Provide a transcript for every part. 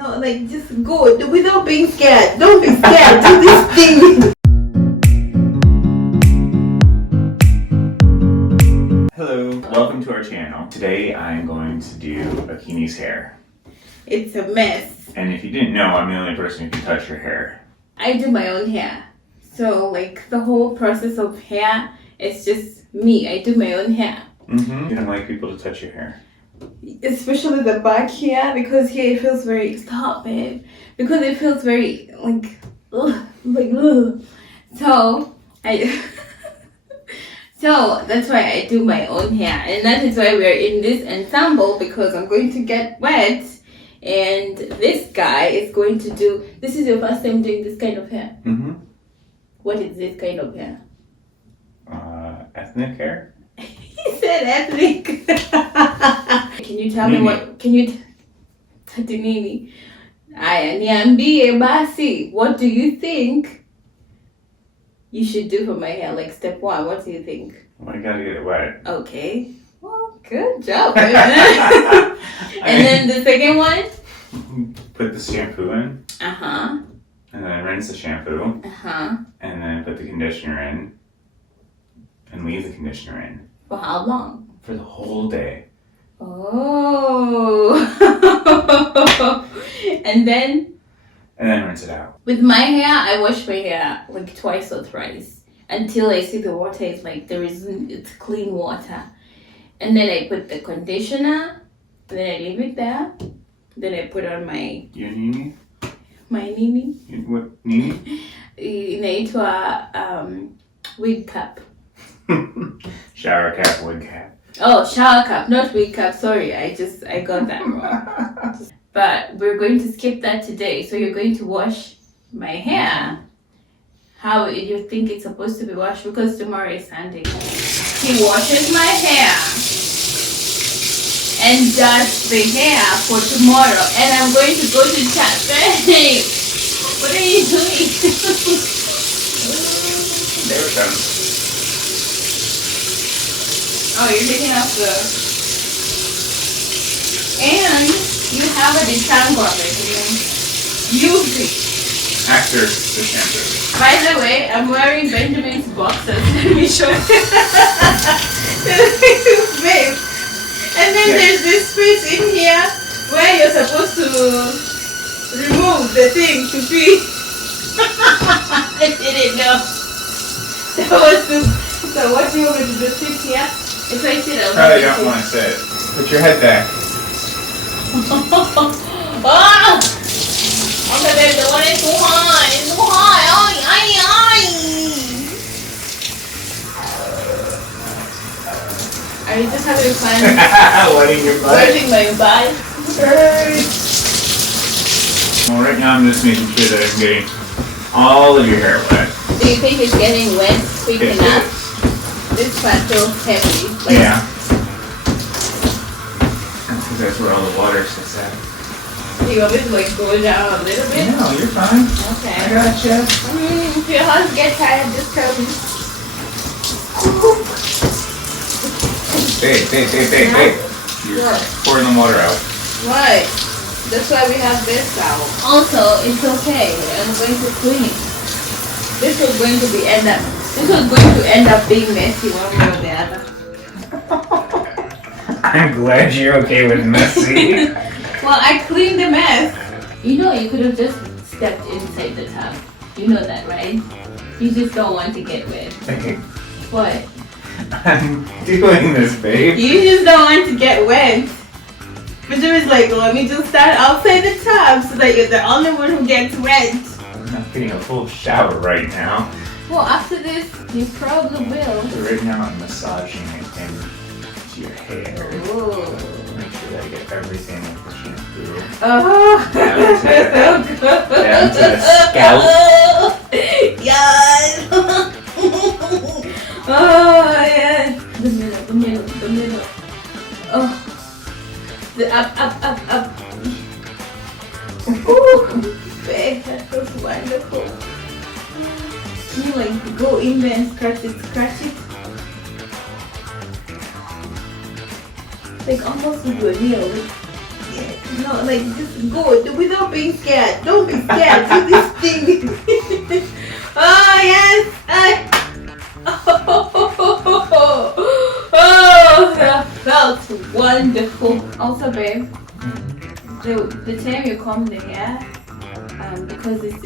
No, like just go without being scared. Don't be scared. Do this thing. Hello, welcome to our channel. Today I'm going to do Akinyi's hair. It's a mess. And if you didn't know, I'm the only person who can touch your hair. I do my own hair. So like the whole process of hair, it's just me. I do my own hair. Mm-hmm. You don't like people to touch your hair. Especially the back here, because here it feels very, stop babe. Because it feels very like, ugh, like, ugh. So so that's why I do my own hair. And that is why we're in this ensemble, because I'm going to get wet. And this guy is going to do, this is your first time doing this kind of hair? Mm-hmm. What is this kind of hair? Ethnic hair? He said ethnic. Can you tell me what, can you, Tatinini? Aya, niambie basi, what do you think you should do for my hair? Like step one, what do you think? Well, you gotta get it wet. Okay. Well, good job. And then the second one? Put the shampoo in. Uh-huh. And then rinse the shampoo. Uh-huh. And then put the conditioner in. And leave the conditioner in. For how long? For the whole day. Oh. And then rinse it out. with my hair, I wash my hair like twice or thrice until I see the water is like it's clean water. And then I put the conditioner, then I leave it there. Then I put on my Your nini? nini. What nini? Inaitwa wig cap. Shower cap, wig cap. Oh, shower cap, not wig cap. Sorry, I got that wrong. But we're going to skip that today. So you're going to wash my hair. How you think it's supposed to be washed? Because tomorrow is Sunday. He washes my hair and does the hair for tomorrow. And I'm going to go to church. Hey, what are you doing? There it comes. Oh, you're taking off the... And you have a detangler, use it. After the shampoo. By the way, I'm wearing Benjamin's boxers. Let me show you. Babe. And then there's this space in here where you're supposed to remove the thing to pee. I didn't know. So what do you want me to do? Sit here? If I sit, I'll Probably don't want to sit. Put your head back. Ah! Okay, babe, the one is too high. It's too high. Are you just having fun? Wetting your butt. Wetting my butt. Well, right now I'm just making sure that I'm getting all of your hair wet. Do you think it's getting wet quick It enough? is. This part feels heavy. Like, Yeah. That's because that's where all the water sits at. Do you want me to like go down a little bit? No, you're fine. Okay. I gotcha. If your hands get tired, just tell me. Babe. You're What? pouring the water out. Right. That's why we have this towel. Also, it's okay. I'm going to clean. This was going to end up being messy one way or the other. I'm glad you're okay with messy. Well, I cleaned the mess. You know, you could have just stepped inside the tub. You know that, right? You just don't want to get wet. Okay. What? I'm doing this, babe. You just don't want to get wet. But Jimmy's like, let me just start outside the tub so that you're the only one who gets wet. I'm not getting a full shower right now. Well, after this, you probably will. So right now I'm massaging it into your hair. Ooh. Make sure that I get everything with the shampoo. Oh, Down to the scalp. Yes. Oh, yes. The middle. Oh. The up. Ooh. Babe, that feels wonderful. Can you like go in there and scratch it? Like almost with your nail. Yeah. No, like just go without being scared. Don't be scared. Do this thing. Oh yes. Oh, that felt wonderful. Also, babe, the time you comb the hair, because it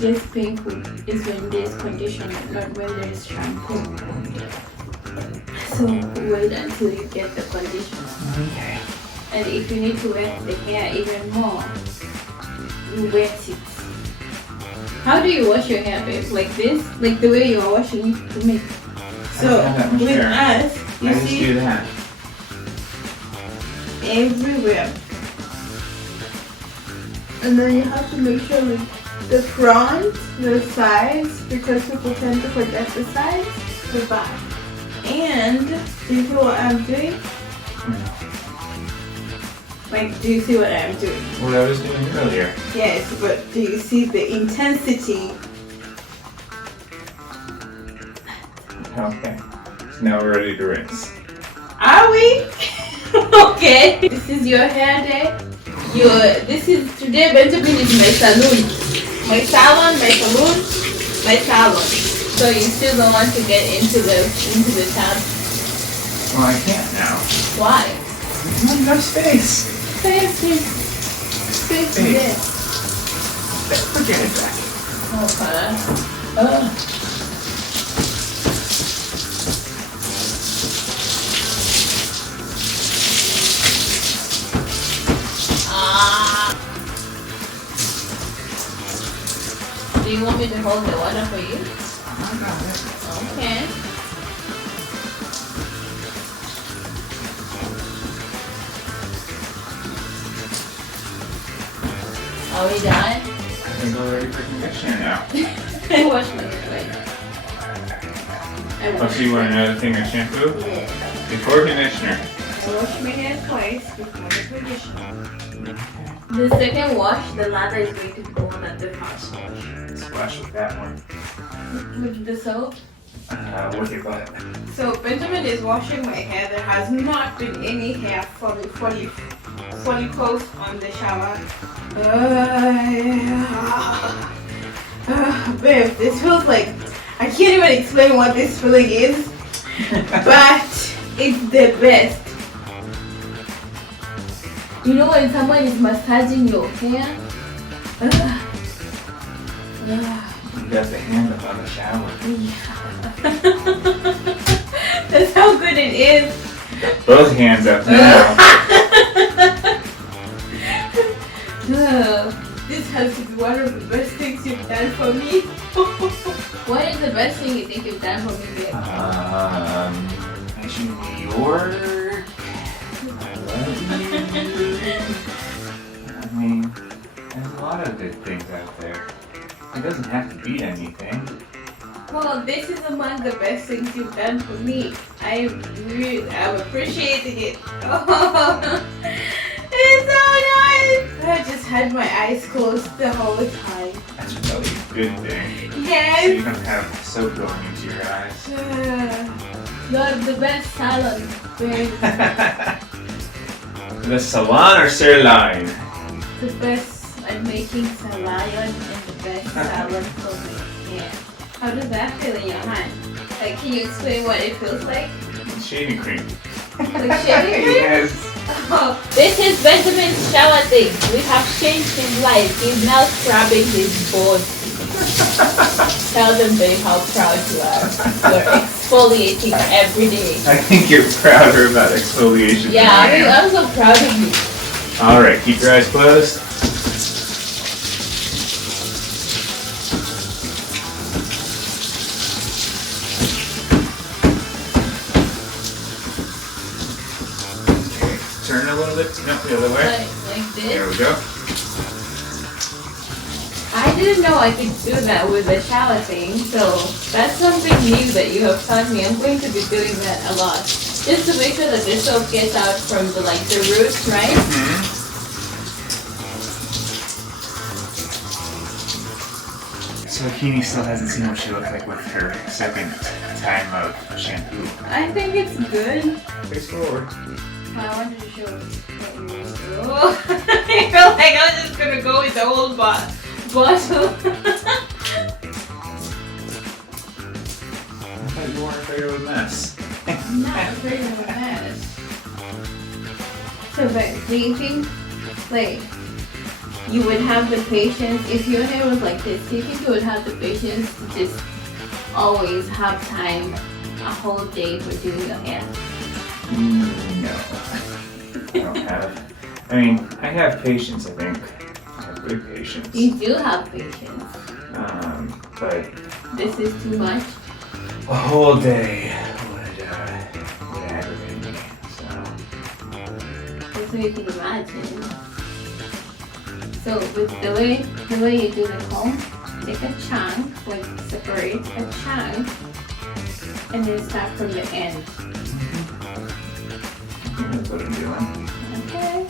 gets painful is when there's conditioner, not when there's shampoo. So wait until you get the conditioner. Okay. And if you need to wet the hair even more, you wet it. How do you wash your hair, babe? Like this? Like the way you are washing it to me? So with us, you I just see do that. everywhere. And then you have to make sure like the front, the sides, because people tend to forget the sides, the back. And do you see what I'm doing? Like, do you see what I'm doing? What I was doing earlier. Yes, but do you see the intensity? Okay. So now we're ready to rinse. Are we? Okay. This is your hair day. Today Benjamin is my salon. My salon, my salon, my salon. So you still don't want to get into the tub? Well, I can't now. Why? There's not enough space. Space there. Forget it back. Okay. Do you want me to hold the water for you? I got it. Okay. Are we done? I think we're ready for conditioner now. I wash my hair. Oh, so you want another thing of shampoo? Yeah. Before conditioner. I wash my hair twice before the conditioner. The second wash, the lather is going to go on at the first wash. Splash with that one. With the soap. With your butt. So Benjamin is washing my hair. There has not been any hair follicles on the shower. Babe, this feels like, I can't even explain what this feeling is, but it's the best. You know when someone is massaging your hair? You got the hand up on the shower. That's how good it is. Both hands up now. This has been one of the best things you've done for me. What is the best thing you think you've done for me, babe? Actually, New York. I love you. I mean, there's a lot of good things out there. It doesn't have to beat anything. Well, this is among the best things you've done for me. I'm appreciating it. It's so nice. I just had my eyes closed the whole time. That's really a good thing. So Yes. you don't have soap going into your eyes. You're the best salon, babe. The salon or sirloin? The best at making salon and the best salon for me. Yeah. How does that feel in your hand? Like, can you explain what it feels like? Shaving cream. Like shaving cream? Yes. Oh, this is Benjamin's shower thing. We have changed his life. He's now scrubbing his board. Tell them, babe, how proud you are. You're exfoliating every day. I think you're prouder about exfoliation. Yeah, than I am. I'm so proud of you. All right, keep your eyes closed. Okay, turn a little bit. No, the other way. Like There this. we go. I didn't know I could do that with the shower thing, so that's something new that you have taught me. I'm going to be doing that a lot. Just to make sure that the soap gets out from the roots, right? Mm-hmm. So Akinyi still hasn't seen what she looked like with her second time of shampoo. I think it's good. Face forward. I wanted to show what you Oh, I felt like I was just gonna go with the whole bottle. I thought you weren't afraid of a mess. I'm not afraid of a mess. So, but do you think, like, you would have the patience, if your hair was like this, do you think you would have the patience to just always have time a whole day for doing your hair? No. I don't have. I mean, I have patience, I think. I have good patience. You do have patience. But This is too much. a whole day would aggravate me. So That's what you can imagine. So with the way you do the comb, take a chunk, like separate a chunk, and then start from the end. that's what I'm doing. Okay.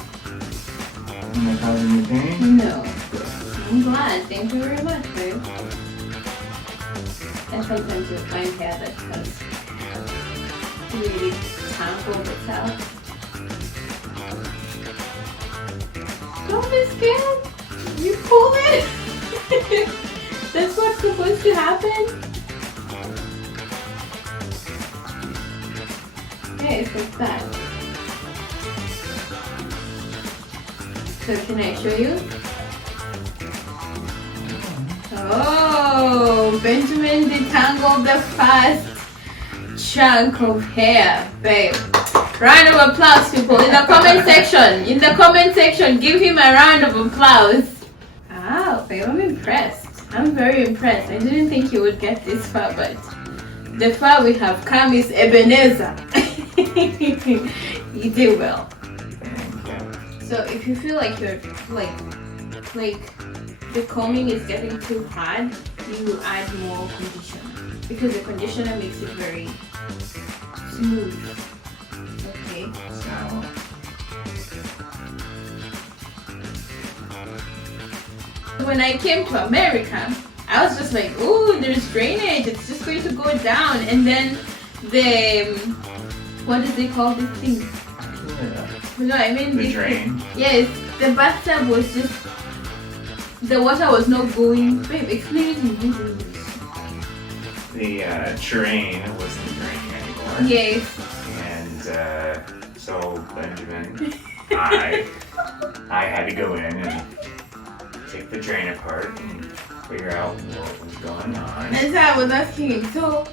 Am I causing you pain? No. I'm glad. Thank you very much, babe. And sometimes you'll find hair that has really tangled itself. Don't be scared. You pull it. That's what's supposed to happen. Okay, it's like that. So can I show you? Oh, Benjamin detangled the first chunk of hair, babe. Round of applause, people, in the comment section. In the comment section, give him a round of applause. Wow, babe, I'm impressed. I'm very impressed. I didn't think you would get this far, but the far we have come is Ebenezer. You did well. So if you feel like you're like the combing is getting too hard, you add more conditioner because the conditioner makes it very smooth. Okay. When I came to America, I was just like, ooh, there's drainage. It's just going to go down, and then what do they call this thing? No, I mean the drain. Yes, the bathtub was just the water was not going. Babe, explain it in English. The drain wasn't draining anymore. Yes. And so Benjamin, I had to go in and take the drain apart and figure out what was going on. And so I was asking him, so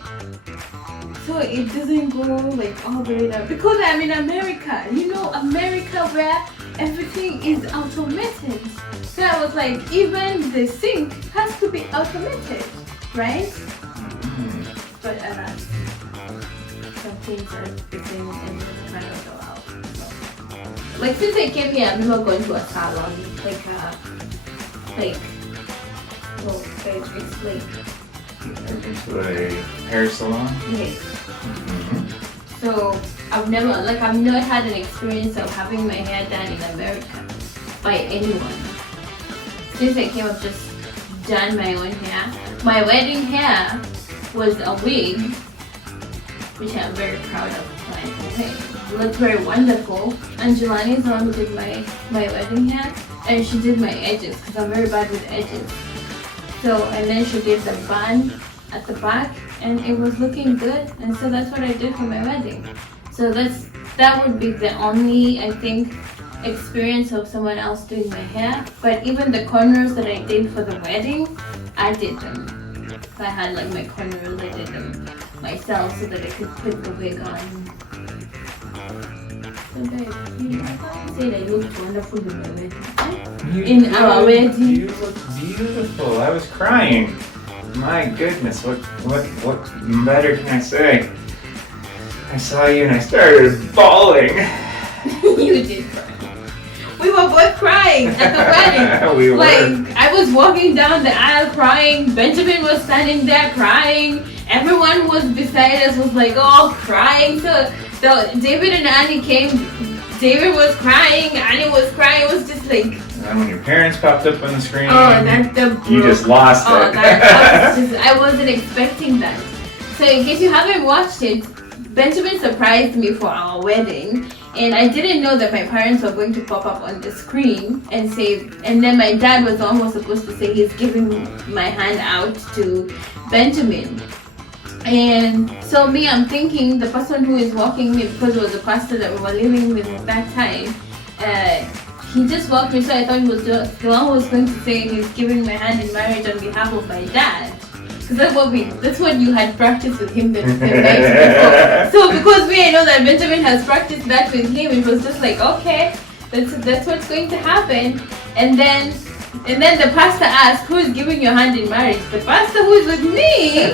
it doesn't go like all the way down because I'm in America. You know, America where everything is automated. So I was like, even the sink has to be automated, right? Mm-hmm. But alas, some things are the same and they kind of go out. So. Like since I came here, I've never gone to a salon, explain. To a hair salon? Yes. Mm-hmm. So I've never had an experience of having my hair done in America by anyone. Since I came, I've just done my own hair. My wedding hair was a wig, which I'm very proud of. It looked very wonderful. And Jelani is the one who did my wedding hair, and she did my edges because I'm very bad with edges. So, and then she did the bun at the back, and it was looking good, and so that's what I did for my wedding. So that would be the only, I think, experience of someone else doing my hair. But even the corners that I did for the wedding, I did them. So I had like my corners, I did them myself so that I could put the wig on. So guys, I said I looked wonderful in my wedding. Our wedding. You look beautiful. I was crying. My goodness, what better can I say? I saw you and I started bawling. You did cry. We were both crying at the wedding. We were. Like, I was walking down the aisle crying. Benjamin was standing there crying. Everyone was beside us was like, oh, crying. So David and Annie came. David was crying. Annie was crying. It was just like. And then when your parents popped up on the screen, you just lost it. I wasn't expecting that. So in case you haven't watched it, Benjamin surprised me for our wedding. And I didn't know that my parents were going to pop up on the screen and say, and then my dad was almost supposed to say he's giving my hand out to Benjamin. And so me, I'm thinking the person who is walking me, because it was the pastor that we were living with at that time, he just walked me, so I thought he was the one who was going to say he's giving my hand in marriage on behalf of my dad. Because that's what you had practiced with him the night before. So because I know that Benjamin has practiced that with him, it was just like, okay, that's what's going to happen. And then the pastor asked, who is giving your hand in marriage? The pastor who is with me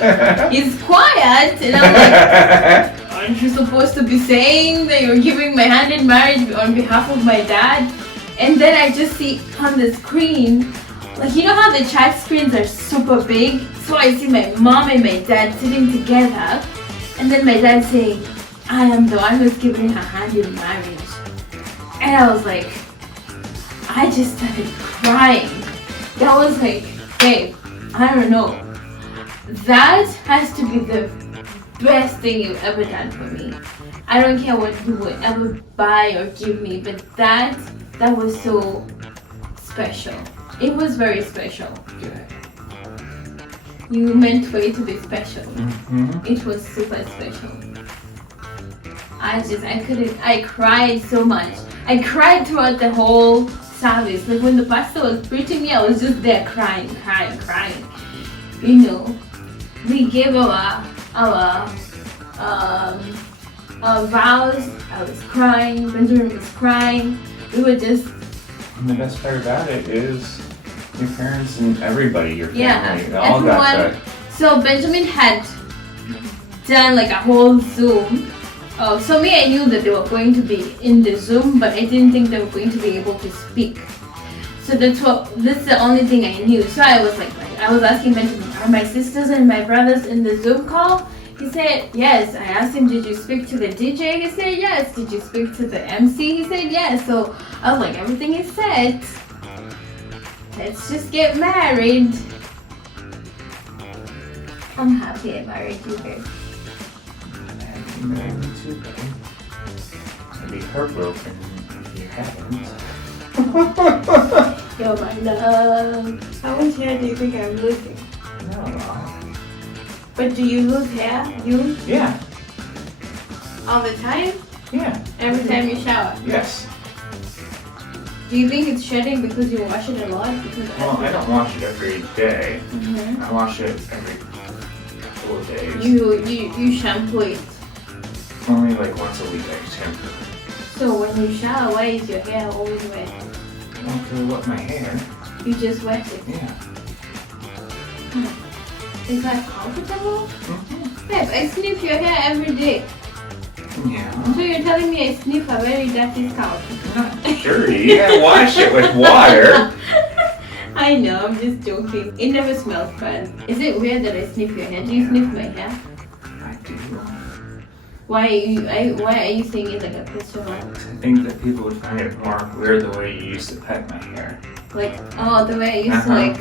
is quiet, and I'm like, aren't you supposed to be saying that you're giving my hand in marriage on behalf of my dad? And then I just see on the screen, like, you know how the chat screens are super big? So I see my mom and my dad sitting together, and then my dad saying, I am the one who's giving her hand in marriage. And I was like, I just started crying. That was like, babe, I don't know. That has to be the best thing you've ever done for me. I don't care what you would ever buy or give me, but that was so special. It was very special. Good. You meant for it to be special. Mm-hmm. It was super special. I cried so much. I cried throughout the whole service. Like when the pastor was preaching me, I was just there crying. You know, we gave our vows. I was crying. Benjamin was crying. We were just. And the best part about it is your parents and everybody, your family, Yeah, they all got everyone. So Benjamin had done like a whole Zoom. So me, I knew that they were going to be in the Zoom, but I didn't think they were going to be able to speak. So that's the only thing I knew. So I was I was asking Benjamin, are my sisters and my brothers in the Zoom call? He said, yes. I asked him, did you speak to the DJ? He said, yes. Did you speak to the MC? He said, yes. So I was like, everything is set. Let's just get married. I'm happy I married you guys. You married me too, babe. I'd be heartbroken if you hadn't. You're my love. How much hair do you think I'm losing? No. But do you lose hair? You? Yeah. All the time? Yeah. Every time you shower? Yes. Do you think it's shedding because you wash it a lot? Well, I don't wash it every day. Mm-hmm. I wash it every couple of days. You shampoo it. Only like once a week I shampoo. So when you shower, why is your hair always wet? Well, to wet my hair. You just wet it. Yeah. Is that comfortable? Mm-hmm. Babe, I sniff your hair every day. Yeah. So you're telling me I sniff a very dirty scalp? Not dirty. You gotta wash it with water. I know, I'm just joking. It never smells bad. Is it weird that I sniff your hair? Do you sniff my hair? I do. Why are you saying it like a question mark? I think that people would find it more weird the way you used to pet my hair. Like, oh, the way I used to like.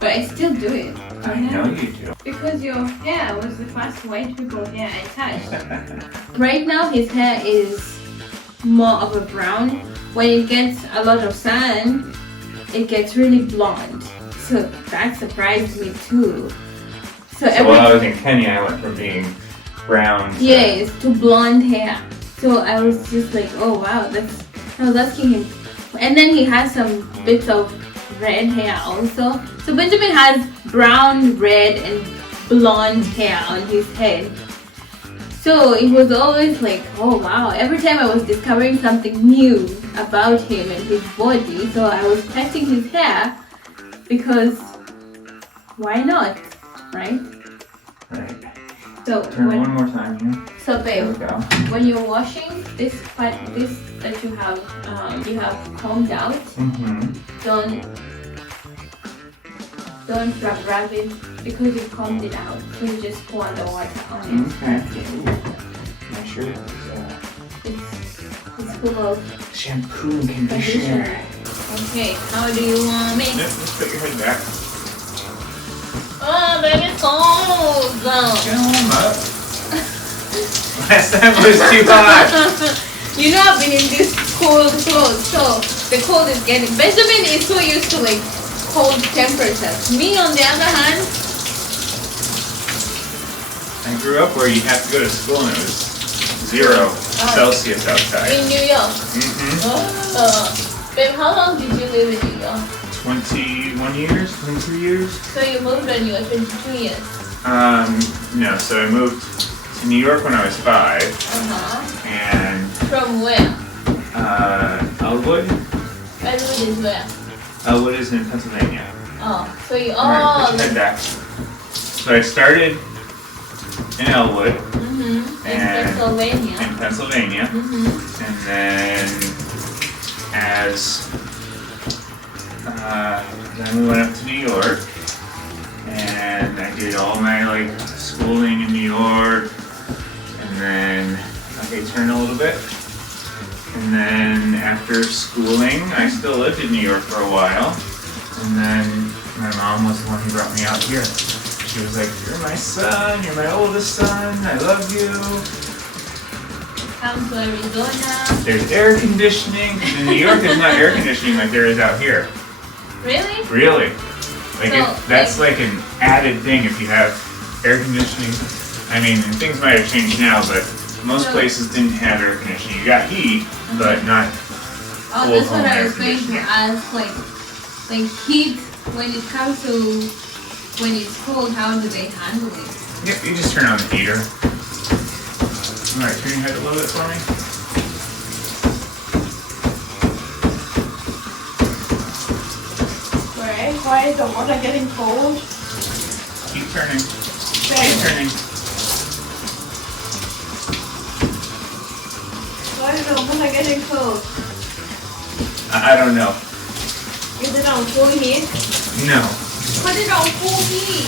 But I still do it. I know you do. Because your hair was the first white people hair I touched. Right now his hair is more of a brown. When it gets a lot of sun, it gets really blonde. So that surprised me too. So while I was in Kenya, I went from being brown to blonde hair. So I was just like, oh wow, I was asking him. And then he has some bits of red hair also. So Benjamin has brown, red and blonde hair on his head. So it was always like, oh wow, every time I was discovering something new about him and his body, so I was petting his hair because why not, right? Right. So Turn one more time here. So There we babe, go. when you're washing this part, this that you have combed out, Mm-hmm. don't rub it because you combed it out. So you just pour the water on it. Okay. My shirt is It's full of shampoo and conditioner. conditioner. Okay, how do you want me? Just put your head back. Oh, baby, cold. Come up. Last time was too hot. You know I've been in this cold clothes, so the cold is getting. Benjamin is so used to like cold temperatures. Me on the other hand, I grew up where you have to go to school and it was 0 Celsius outside. in New York. Babe, how long did you live in New York? 21 years, 23 years. So you moved when you were 22 years. No, so I moved to New York when I was 5. And From where? Elwood. Elwood is where? Elwood is in Pennsylvania. Oh, so you Alright, put your head back. So I started in Elwood. in Pennsylvania. In Pennsylvania. And then then we went up to New York. And I did all my like schooling in New York. And then I turned a little bit. And then after schooling, I still lived in New York for a while. And then my mom was the one who brought me out here. She was like, "You're my son, you're my oldest son, I love you." Come to Arizona. There's air conditioning. In New York, there's not air conditioning like there is out here. Really? Really. Like So, that's like an added thing if you have air conditioning. I mean, things might have changed now, but most places didn't have air conditioning. You got heat, but not Oh, full that's home what I air was going to conditioning. ask. Like heat, when it comes to when it's cold, how do they handle it? Yep, you just turn on the heater. Alright, turn your head a little bit for me. Why is the water getting cold? Keep turning. Keep turning. Why is the water getting cold? I don't know. Is it on full heat? No. Put it on full heat.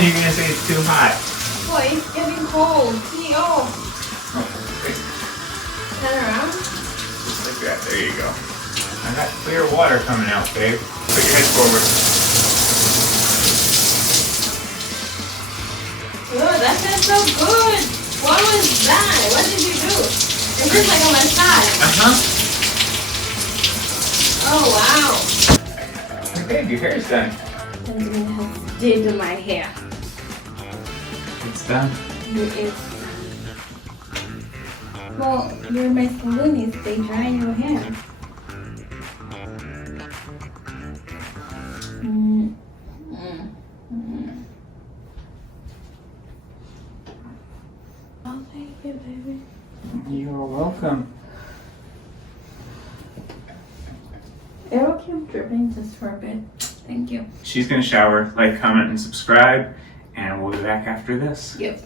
You're gonna say it's too hot. Oh, it's getting cold. See, oh. Okay. Turn around. Just like that. There you go. I got clear water coming out, babe. Put your head forward. Oh, that feels so good. What was that? What did you do? It's just like a massage. Oh, wow. Hey, babe, your hair's done. Benjamin has did my hair. It's done. It is. Well, you're my saloonist. They dry your hair. Oh, thank you, baby. You're welcome. It'll keep dripping just for a bit. Thank you. She's gonna shower, like, comment, and subscribe, and we'll be back after this. Yep.